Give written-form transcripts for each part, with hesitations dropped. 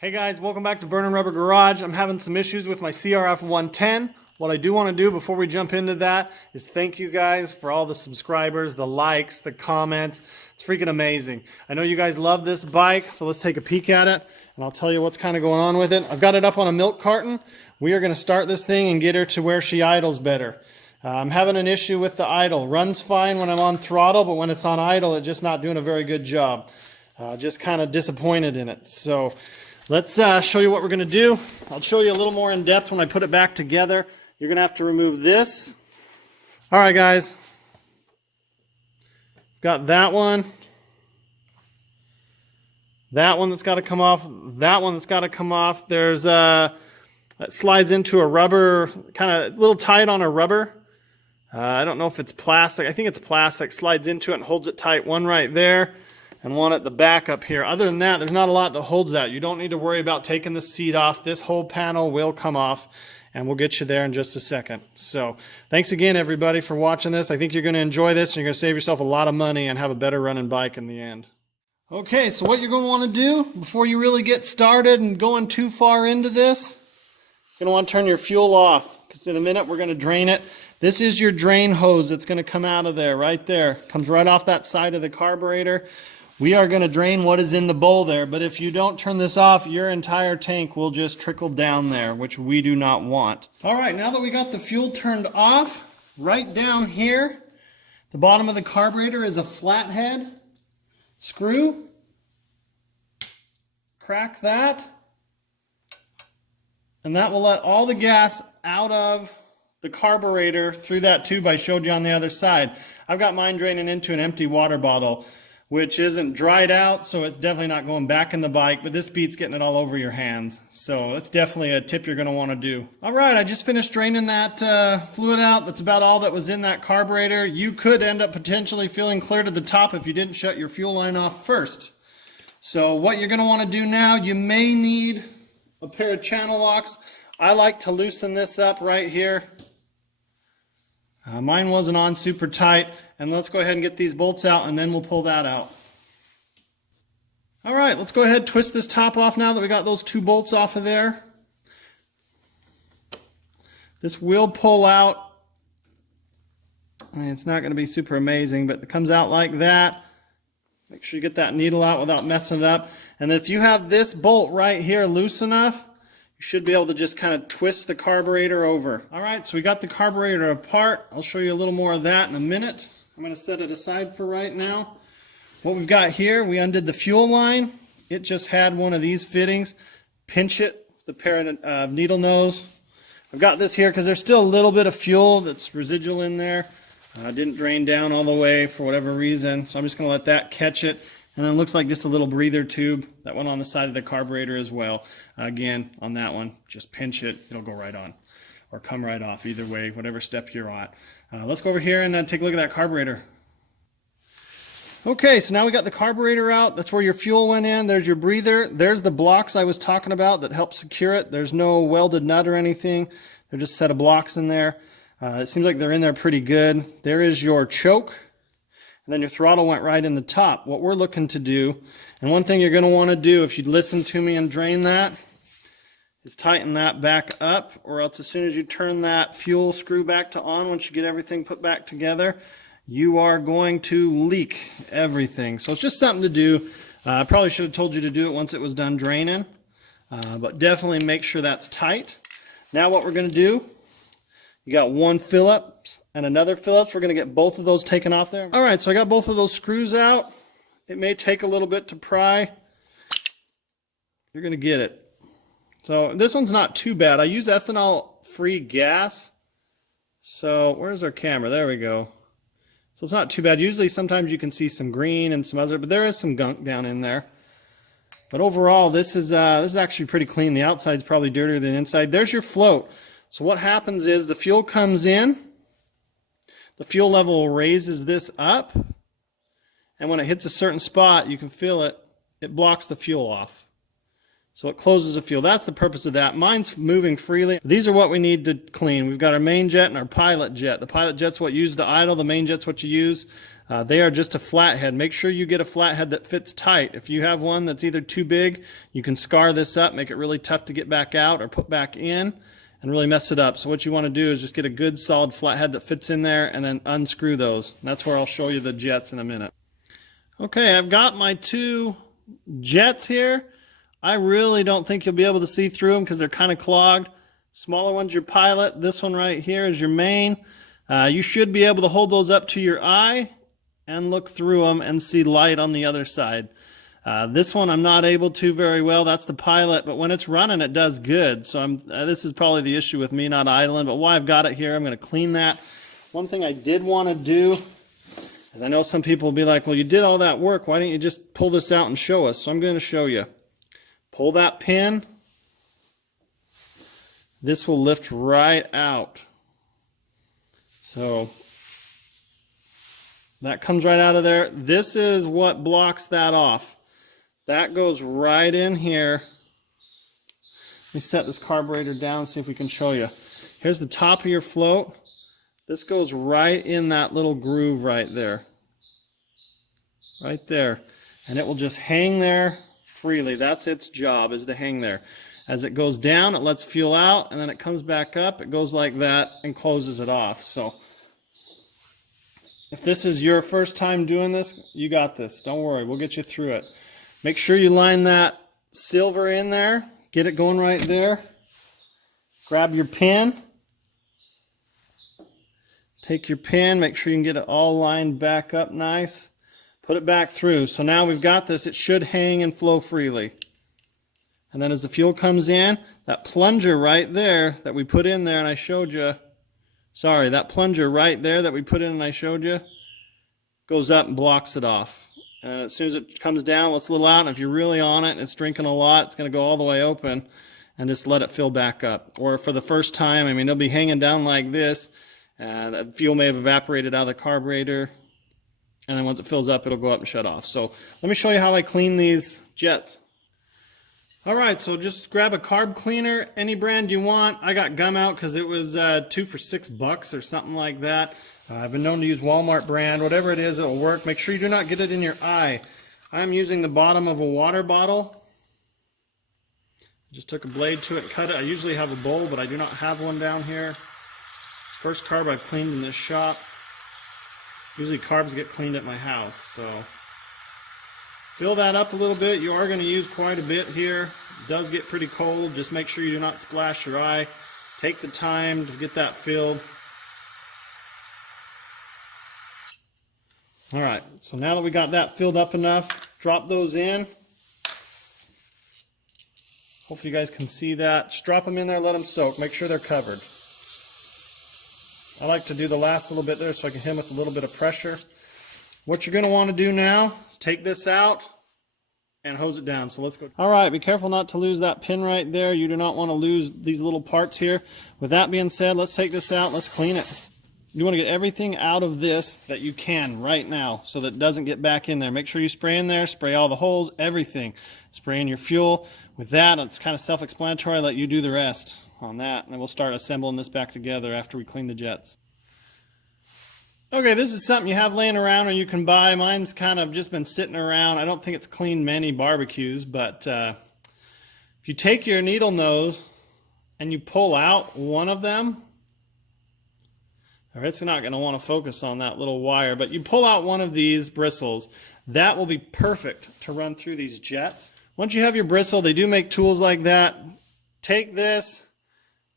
Hey guys, welcome back to Burning Rubber Garage. I'm having some issues with my CRF 110. What I do want to do before we jump into that is thank you guys for all the subscribers, the likes, the comments. It's freaking amazing. I know you guys love this bike, so let's take a peek at it and I'll tell you what's kind of going on with it. I've got it up on a milk carton. We are going to start this thing and get her to where she idles better. I'm having an issue with the idle. Runs fine when I'm on throttle, but when it's on idle, it's just not doing a very good job. Just kind of disappointed in it. So let's show you what we're going to do. I'll show you a little more in depth when I put it back together. You're going to have to remove this. All right, guys. Got that one. That one that's got to come off. That one that's got to come off. There's that slides into a rubber, kind of a little tight on a rubber. I don't know if it's plastic. I think it's plastic. Slides into it and holds it tight. One right there and one at the back up here. Other than that, there's not a lot that holds that. You don't need to worry about taking the seat off. This whole panel will come off, and we'll get you there in just a second. So thanks again, everybody, for watching this. I think you're going to enjoy this, and you're going to save yourself a lot of money and have a better running bike in the end. Okay, so what you're going to want to do before you really get started and going too far into this, you're going to want to turn your fuel off, because in a minute we're going to drain it. This is your drain hose that's going to come out of there, right there. Comes right off that side of the carburetor. We are going to drain what is in the bowl there, but if you don't turn this off, your entire tank will just trickle down there, which we do not want. All right, now that we got the fuel turned off, right down here, the bottom of the carburetor is a flathead screw. Crack that, and that will let all the gas out of the carburetor through that tube I showed you on the other side. I've got mine draining into an empty water bottle, which isn't dried out, so it's definitely not going back in the bike, but this beats getting it all over your hands. So it's definitely a tip you're going to want to do. All right, I just finished draining that fluid out. That's about all that was in that carburetor. You could end up potentially filling clear to the top if you didn't shut your fuel line off first. So what you're going to want to do now, you may need a pair of channel locks. I like to loosen this up right here. Mine wasn't on super tight, and let's go ahead and get these bolts out and then we'll pull that out. All right, let's go ahead and twist this top off now that we got those two bolts off of there. This will pull out. I mean, it's not going to be super amazing, but it comes out like that. Make sure you get that needle out without messing it up. And if you have this bolt right here loose enough, you should be able to just kind of twist the carburetor over. All right, so we got the carburetor apart. I'll show you a little more of that in a minute. I'm going to set it aside for right now. What we've got here, we undid the fuel line. It just had one of these fittings. Pinch it with the pair of needle nose. I've got this here because there's still a little bit of fuel that's residual in there. Didn't drain down all the way for whatever reason, so I'm just going to let that catch it. And then it looks like just a little breather tube that went on the side of the carburetor as well. Again, on that one, just pinch it. It'll go right on or come right off, either way, whatever step you're on. Let's go over here and take a look at that carburetor. Okay, so now we got the carburetor out. That's where your fuel went in. There's your breather. There's the blocks I was talking about that help secure it. There's no welded nut or anything. They're just a set of blocks in there. It seems like they're in there pretty good. There is your choke. And then your throttle went right in the top. What we're looking to do, and one thing you're going to want to do if you listen to me and drain that, is tighten that back up, or else as soon as you turn that fuel screw back to on, once you get everything put back together, you are going to leak everything. So it's just something to do. I probably should have told you to do it once it was done draining, but definitely make sure that's tight. Now what we're going to do, you got one Phillips and another Phillips. We're going to get both of those taken off there. All right, so I got both of those screws out. It may take a little bit to pry. You're going to get it. So this one's not too bad. I use ethanol-free gas. So where's our camera? There we go. So it's not too bad. Usually sometimes you can see some green and some other, but there is some gunk down in there. But overall, this is actually pretty clean. The outside's probably dirtier than the inside. There's your float. So what happens is the fuel comes in, the fuel level raises this up, and when it hits a certain spot, you can feel it, it blocks the fuel off. So it closes the fuel. That's the purpose of that. Mine's moving freely. These are what we need to clean. We've got our main jet and our pilot jet. The pilot jet's what you use to idle. The main jet's what you use. They are just a flathead. Make sure you get a flathead that fits tight. If you have one that's either too big, you can scar this up, make it really tough to get back out or put back in, and really mess it up. So what you want to do is just get a good solid flathead that fits in there and then unscrew those. And that's where I'll show you the jets in a minute. Okay, I've got my two jets here. I really don't think you'll be able to see through them because they're kind of clogged. Smaller one's your pilot. This one right here is your main. You should be able to hold those up to your eye and look through them and see light on the other side. This one I'm not able to very well. That's the pilot, but when it's running, it does good. So this is probably the issue with me not idling, but while I've got it here, I'm going to clean that. One thing I did want to do, is I know some people will be like, well, you did all that work. Why didn't you just pull this out and show us? So I'm going to show you. Pull that pin. This will lift right out. So that comes right out of there. This is what blocks that off. That goes right in here. Let me set this carburetor down and see if we can show you. Here's the top of your float. This goes right in that little groove right there. Right there. And it will just hang there freely. That's its job, is to hang there. As it goes down, it lets fuel out, and then it comes back up. It goes like that and closes it off. So if this is your first time doing this, you got this. Don't worry, we'll get you through it. Make sure you line that silver in there. Get it going right there. Grab your pin. Take your pin, make sure you can get it all lined back up nice. Put it back through. So now we've got this. It should hang and flow freely. And then as the fuel comes in, that plunger right there that we put in there and I showed you, sorry, that plunger right there that we put in and I showed you, goes up and blocks it off. And as soon as it comes down, lets a little out, and if you're really on it and it's drinking a lot, it's going to go all the way open and just let it fill back up. Or for the first time, I mean, it'll be hanging down like this. The fuel may have evaporated out of the carburetor. And then once it fills up, it'll go up and shut off. So let me show you how I clean these jets. All right, so just grab a carb cleaner, any brand you want. I got Gum Out because it was 2 for $6 or something like that. I've been known to use Walmart brand. Whatever it is, it'll work. Make sure you do not get it in your eye. I'm using the bottom of a water bottle. Just took a blade to it, cut it. I usually have a bowl, but I do not have one down here. It's the first carb I've cleaned in this shop. Usually carbs get cleaned at my house, so fill that up a little bit. You are going to use quite a bit here. It does get pretty cold. Just make sure you do not splash your eye. Take the time to get that filled. All right, so now that we got that filled up enough, drop those in. Hopefully you guys can see that. Just drop them in there, let them soak. Make sure they're covered. I like to do the last little bit there so I can hit them with a little bit of pressure. What you're going to want to do now is take this out and hose it down. So let's go. All right, be careful not to lose that pin right there. You do not want to lose these little parts here. With that being said, let's take this out. Let's clean it. You want to get everything out of this that you can right now so that it doesn't get back in there. Make sure you spray in there, spray all the holes, everything. Spray in your fuel. With that, it's kind of self-explanatory. I'll let you do the rest on that, and then we'll start assembling this back together after we clean the jets. Okay, this is something you have laying around or you can buy. Mine's kind of just been sitting around. I don't think it's cleaned many barbecues, but if you take your needle nose and you pull out one of them, or it's not going to want to focus on that little wire, but you pull out one of these bristles, that will be perfect to run through these jets. Once you have your bristle, they do make tools like that. Take this,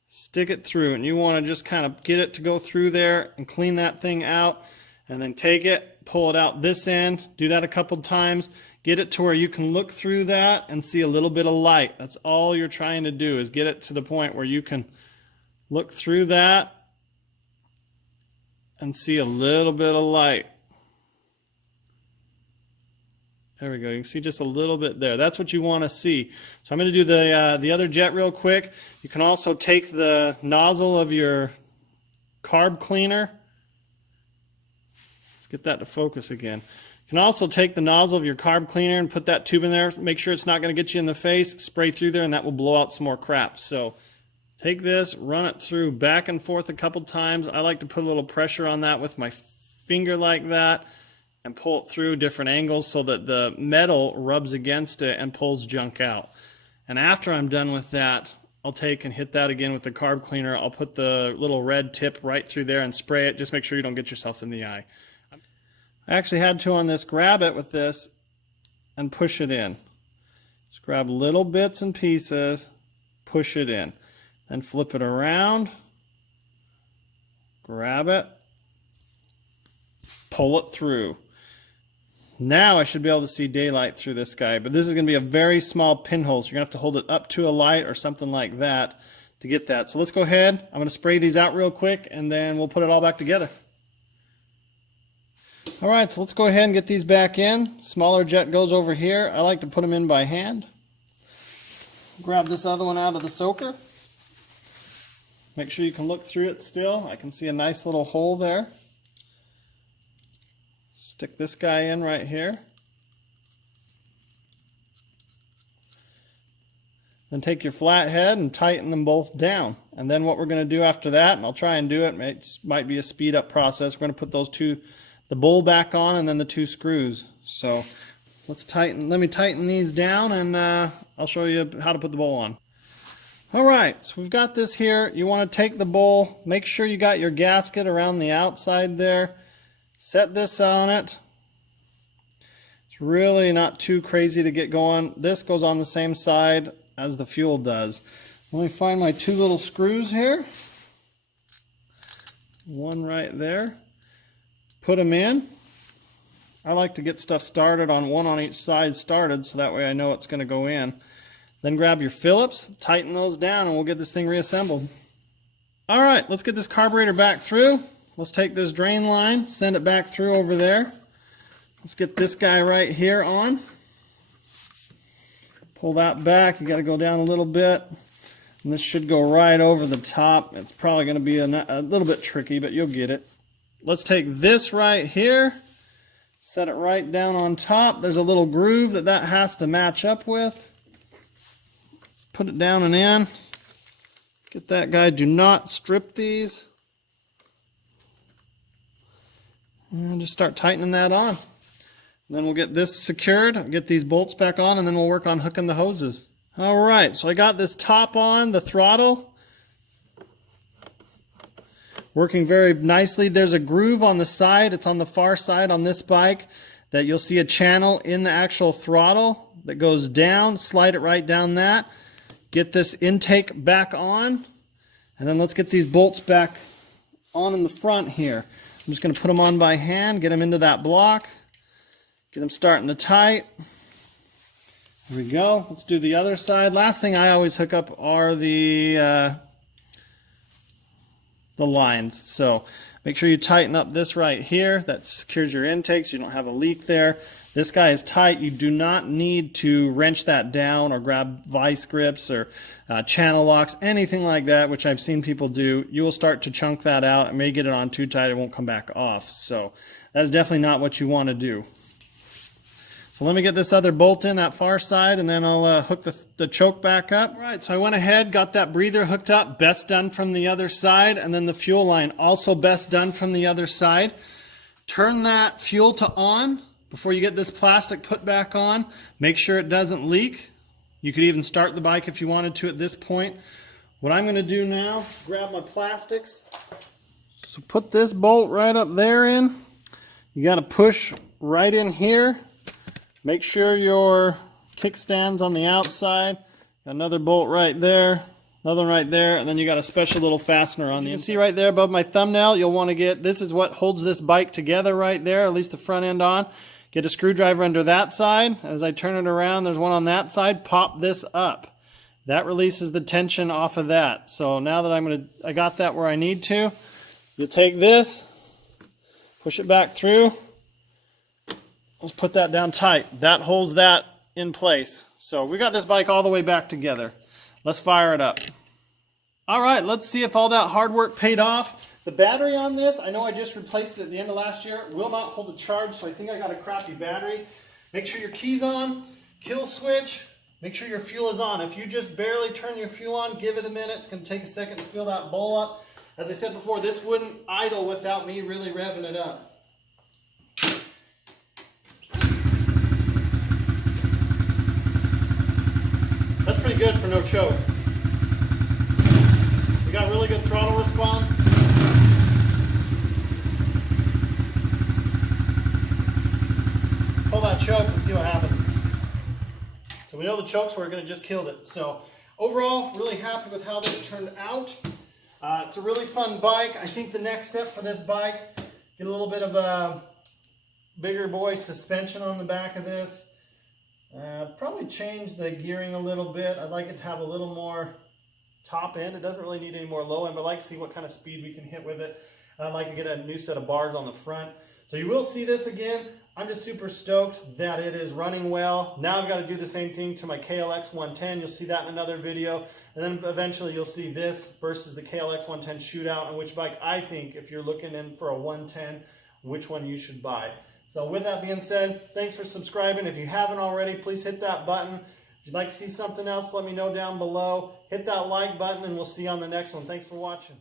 stick it through, and you want to just kind of get it to go through there and clean that thing out, and then take it, pull it out this end, do that a couple times, get it to where you can look through that and see a little bit of light. That's all you're trying to do, is get it to the point where you can look through that and see a little bit of light. There we go. You can see just a little bit there. That's what you want to see. So I'm going to do the other jet real quick. You can also take the nozzle of your carb cleaner. Let's get that to focus again. You can also take the nozzle of your carb cleaner and put that tube in there. Make sure it's not going to get you in the face. Spray through there and that will blow out some more crap. So take this, run it through back and forth a couple times. I like to put a little pressure on that with my finger like that and pull it through different angles so that the metal rubs against it and pulls junk out. And after I'm done with that, I'll take and hit that again with the carb cleaner. I'll put the little red tip right through there and spray it. Just make sure you don't get yourself in the eye. I actually had to on this, grab it with this and push it in. Just grab little bits and pieces, push it in. Then flip it around, grab it, pull it through. Now I should be able to see daylight through this guy, but this is going to be a very small pinhole, so you're going to have to hold it up to a light or something like that to get that. So let's go ahead. I'm going to spray these out real quick, and then we'll put it all back together. All right, so let's go ahead and get these back in. Smaller jet goes over here. I like to put them in by hand. Grab this other one out of the soaker. Make sure you can look through it still. I can see a nice little hole there. Stick this guy in right here. Then take your flathead and tighten them both down. And then what we're going to do after that, and I'll try and do it, might be a speed up process. We're going to put those the bowl back on and then the 2 screws. So let me tighten these down, and I'll show you how to put the bowl on. All right, so we've got this here. You want to take the bowl, make sure you got your gasket around the outside there. Set this on it. It's really not too crazy to get going. This goes on the same side as the fuel does. Let me find my 2 little screws here. One right there. Put them in. I like to get stuff started on one on each side started, so that way I know it's going to go in. Then grab your Phillips, tighten those down, and we'll get this thing reassembled. All right, let's get this carburetor back through. Let's take this drain line, send it back through over there. Let's get this guy right here on. Pull that back. You got to go down a little bit. And this should go right over the top. It's probably going to be a little bit tricky, but you'll get it. Let's take this right here, set it right down on top. There's a little groove that has to match up with. Put it down and in. Get that guy. Do not strip these. And just start tightening that on. And then we'll get this secured, get these bolts back on, and then we'll work on hooking the hoses. All right, so I got this top on, the throttle. Working very nicely. There's a groove on the side. It's on the far side on this bike that you'll see a channel in the actual throttle that goes down. Slide it right down that. Get this intake back on. And then let's get these bolts back on in the front here. I'm just going to put them on by hand, get them into that block, get them starting to tight. There we go. Let's do the other side. Last thing I always hook up are the lines. So make sure you tighten up this right here. That secures your intake so you don't have a leak there. This guy is tight. You do not need to wrench that down or grab vice grips or channel locks, anything like that, which I've seen people do. You will start to chunk that out. It may get it on too tight. It won't come back off. So that's definitely not what you want to do. So let me get this other bolt in that far side, and then I'll hook the choke back up. All right, so I went ahead, got that breather hooked up, best done from the other side, and then the fuel line also best done from the other side. Turn that fuel to on before you get this plastic put back on. Make sure it doesn't leak. You could even start the bike if you wanted to at this point. What I'm going to do now, grab my plastics. So put this bolt right up there in. You got to push right in here. Make sure your kickstand's on the outside. Got another bolt right there, another one right there, and then you got a special little fastener on the inside. You can see right there above my thumbnail, you'll want to get, this is what holds this bike together right there, at least the front end on. Get a screwdriver under that side. As I turn it around, there's one on that side. Pop this up. That releases the tension off of that. So now that I got that where I need to, you'll take this, push it back through. Let's put that down tight. That holds that in place. So we got this bike all the way back together. Let's fire it up. All right, let's see if all that hard work paid off. The battery on this, I know I just replaced it at the end of last year, will not hold a charge, so I think I got a crappy battery. Make sure your key's on, kill switch, make sure your fuel is on. If you just barely turn your fuel on, give it a minute. It's going to take a second to fill that bowl up. As I said before, this wouldn't idle without me really revving it up. That's pretty good for no choke. We got really good throttle response. Pull that choke and see what happens. So we know the chokes were going to just killed it. So overall, really happy with how this turned out. It's a really fun bike. I think the next step for this bike, get a little bit of a bigger boy suspension on the back of this. Probably change the gearing a little bit. I'd like it to have a little more top end. It doesn't really need any more low end, but I'd like to see what kind of speed we can hit with it. And I'd like to get a new set of bars on the front. So you will see this again. I'm just super stoked that it is running well. Now I've got to do the same thing to my KLX 110. You'll see that in another video. And then eventually you'll see this versus the KLX 110 shootout, and which bike I think, if you're looking in for a 110, which one you should buy. So with that being said, thanks for subscribing. If you haven't already, please hit that button. If you'd like to see something else, let me know down below. Hit that like button and we'll see you on the next one. Thanks for watching.